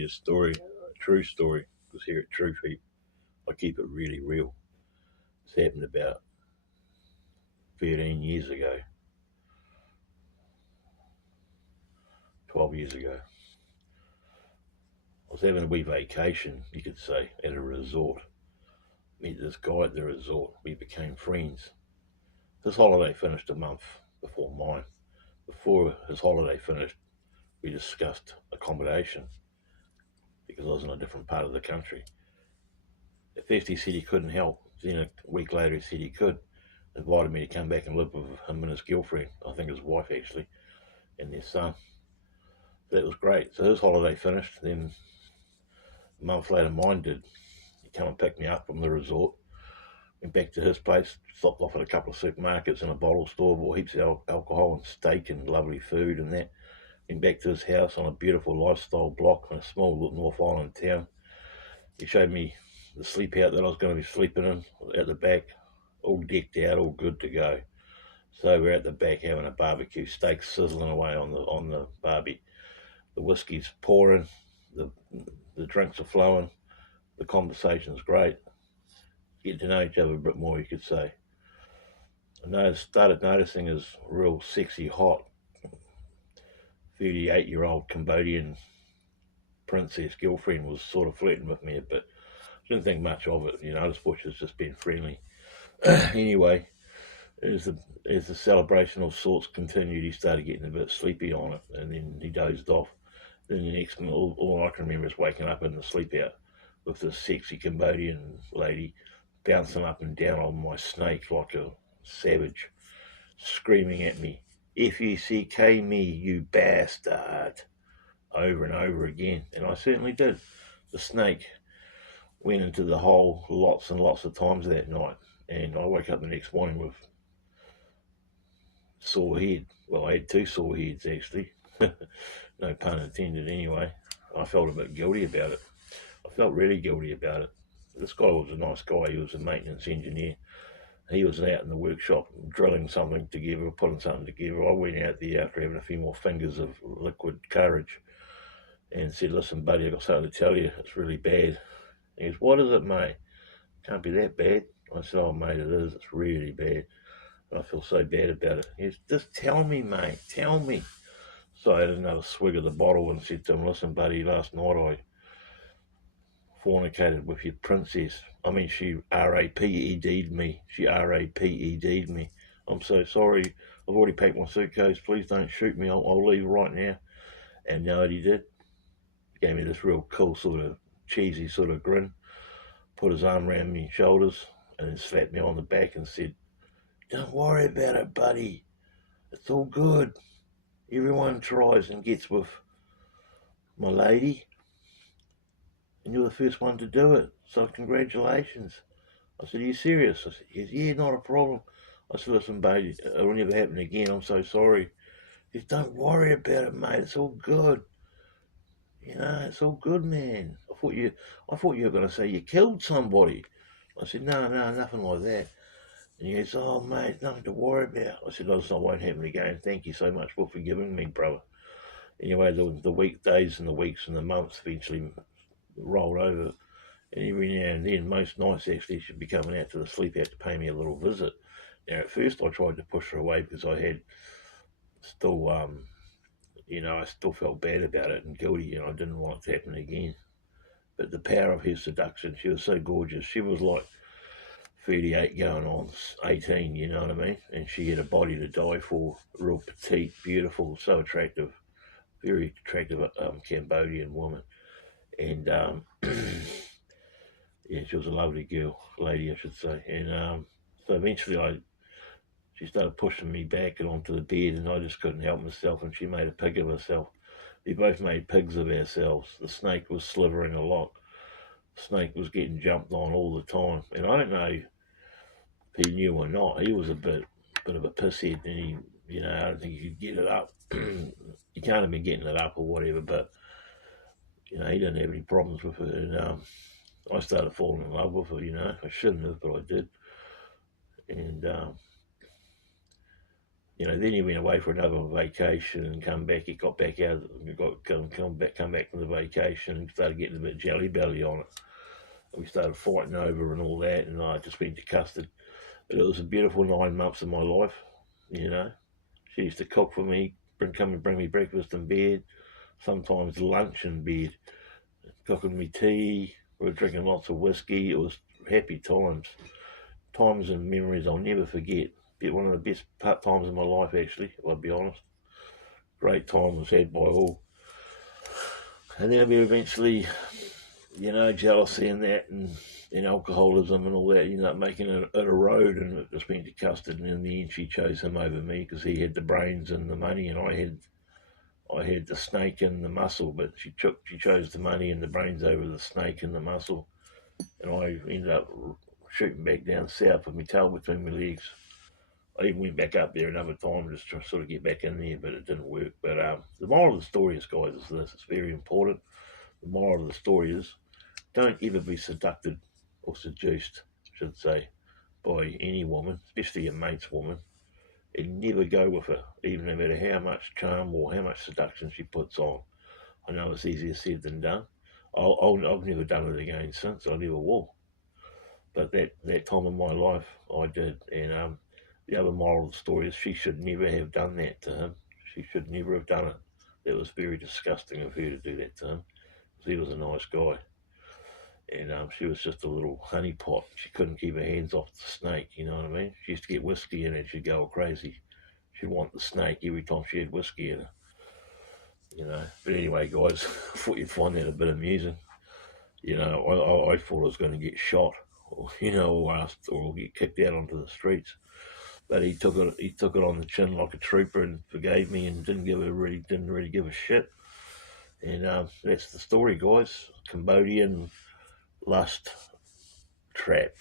A story, a true story, because here at True Feet, I keep it really real. It's happened about 13 years ago, 12 years ago. I was having a wee vacation, you could say, at a resort. Met this guy at the resort. We became friends. His holiday finished a month before mine. Before his holiday finished, we discussed accommodation because I was in a different part of the country. At first, he said he couldn't help. Then a week later, he said he could. Invited me to come back and live with him and his girlfriend, I think his wife actually, and their son. That was great. So his holiday finished. Then a month later, mine did. He came and picked me up from the resort. Went back to his place, stopped off at a couple of supermarkets and a bottle store, bought heaps of alcohol and steak and lovely food and that. Went back to his house on a beautiful lifestyle block in a small little North Island town. He showed me the sleep out that I was going to be sleeping in at the back, all decked out, all good to go. So we're at the back having a barbecue, steak sizzling away on the barbie. The whiskey's pouring, the the drinks are flowing, the conversation's great. Get to know each other a bit more, you could say. Started noticing his real sexy, hot, 38-year-old Cambodian princess girlfriend was sort of flirting with me a bit. Didn't think much of it, I just thought she was just being friendly. Anyway, as the celebration of sorts continued, he started getting a bit sleepy on it, and then he dozed off. Then the next minute, all I can remember is waking up in the sleep out with this sexy Cambodian lady bouncing up and down on my snake like a savage, screaming at me, "F-U-C-K me, you bastard," over and over again. And I certainly did. The snake went into the hole lots and lots of times that night. And I woke up the next morning with sore head. Well, I had two sore heads actually. No pun intended anyway. I felt a bit guilty about it. I felt really guilty about it. This guy was a nice guy. He was a maintenance engineer. He was out in the workshop drilling something together, putting something together. I went out there after having a few more fingers of liquid courage and said, "Listen, buddy, I've got something to tell you. It's really bad." He goes, "What is it, mate?" "Can't be that bad." I said, "Oh, mate, it is. It's really bad." And I feel so bad about it. He goes, "Just tell me, mate. Tell me." So I had another swig of the bottle and said to him, "Listen, buddy, last night I fornicated with your princess. I mean, she R-A-P-E-D'd me. She R-A-P-E-D'd me. I'm so sorry. I've already packed my suitcase. Please don't shoot me. I'll leave right now." And you know what he did? He gave me this real cool sort of cheesy sort of grin, put his arm around my shoulders and then slapped me on the back and said, "Don't worry about it, buddy. It's all good. Everyone tries and gets with my lady, and you're the first one to do it. So congratulations." I said, "Are you serious?" I said, "Yes, yeah, not a problem." I said, "Listen, baby, it'll never happen again. I'm so sorry." He said, "Don't worry about it, mate. It's all good. It's all good, man. I thought you were going to say you killed somebody." I said, "No, no, nothing like that." And he goes, "Oh, mate, nothing to worry about." I said, "Listen, I won't happen again. Thank you so much for forgiving me, brother." Anyway, the weekdays and the weeks and the months eventually rolled over. And every now and then, most nights actually, she'd be coming out to the sleep out to pay me a little visit. Now, at first, I tried to push her away because I had still, I still felt bad about it and guilty, and I didn't want it to happen again. But the power of her seduction, she was so gorgeous. She was like 38 going on 18, you know what I mean? And she had a body to die for, real petite, beautiful, so attractive, very attractive Cambodian woman. And yeah, she was a lovely lady, I should say. And so eventually she started pushing me back and onto the bed, and I just couldn't help myself, and she made a pig of herself. We both made pigs of ourselves. The snake was slithering a lot. The snake was getting jumped on all the time. And I don't know if he knew or not. He was a bit of a pisshead, and I don't think he could get it up. He can't have been getting it up or whatever, but, he didn't have any problems with it. And I started falling in love with her. I shouldn't have, but I did. And then he went away for another vacation and come back. He got back out, come back from the vacation and started getting a bit jelly belly on it. We started fighting over and all that, and I just went to custard. But it was a beautiful 9 months of my life. She used to cook for me, come and bring me breakfast in bed, sometimes lunch in bed, cooking me tea. We were drinking lots of whiskey. It was happy times and memories I'll never forget. One of the best times of my life, actually, if I'll be honest. Great time was had by all. And then we eventually, jealousy and that, and alcoholism and all that, making it a road, and it just went to custard. And in the end, she chose him over me because he had the brains and the money, and I had the snake and the muscle. But she chose the money and the brains over the snake and the muscle, and I ended up shooting back down south with my tail between my legs. I even went back up there another time just to sort of get back in there, but it didn't work. But the moral of the story is, guys, is this. It's very important. The moral of the story is, don't ever be seduced or seduced, I should say, by any woman, especially a mate's woman, and never go with her, even no matter how much charm or how much seduction she puts on. I know it's easier said than done. I've never done it again since. I never will. But that time in my life, I did. And the other moral of the story is she should never have done that to him. She should never have done it. It was very disgusting of her to do that to him, because he was a nice guy. And she was just a little honeypot. She couldn't keep her hands off the snake, you know what I mean? She used to get whiskey in it, she'd go crazy. She'd want the snake every time she had whiskey in her. But anyway, guys, I thought you'd find that a bit amusing. I thought I was going to get shot, or get kicked out onto the streets. But he took it on the chin like a trooper and forgave me and didn't really give a shit. And that's the story, guys. Cambodian lust trap.